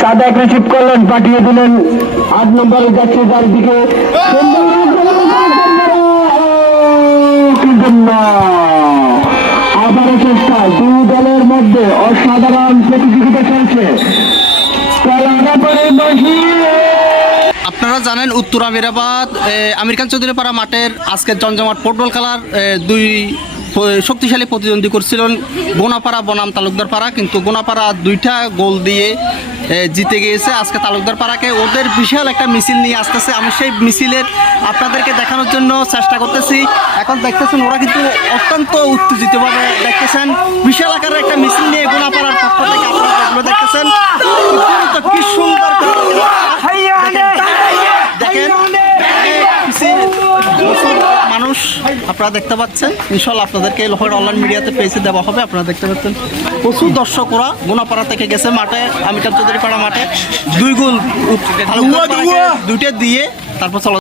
সাদা সাদাক রিসিভ করলেন পাঠিয়ে দিলেন আট নম্বরে যাচ্ছে তার দিকে। আবারও চেষ্টা, দুই দলের মধ্যে অসাধারণ প্রতিযোগিতা চলছে। কলাগাপুরের মহিলা আপনারা জানেন উত্তর আমিরাবাদ আমির খান চৌধুরীপাড়া মাঠের আজকের জমজমাট ফুটবল খেলার দুই শক্তিশালী প্রতিদ্বন্দ্বী করছিলেন গোনাপাড়া বনাম তালুকদার পাড়া কিন্তু গোনাপাড়া দুইটা গোল দিয়ে জিতে গিয়েছে আজকে তালুকদার পাড়াকে ওদের বিশাল একটা মিছিল নিয়ে আসতেছে। আমি সেই মিছিলের আপনাদেরকে দেখানোর জন্য চেষ্টা করতেছি। এখন দেখতেছেন ওরা কিন্তু অত্যন্ত উত্তেজিতভাবে দেখতেছেন। বিশাল আকারের একটা মিছিল নিয়ে গোনাপাড়ার পক্ষ থেকে আপনারা দেখতেছেন। আপনারা দেখতে পাচ্ছেন ইনশাল্লাহ আপনাদেরকে লোহের অনলাইন মিডিয়াতে পেয়েছে দেওয়া হবে আপনারা দেখতে পাচ্ছেন। প্রচুর দর্শক ওরা গোনাপাড়া থেকে গেছে মাঠে আমিটার চৌধুরী পাড়া মাঠে। দুই গোল দুইটা দিয়ে তারপর চলো।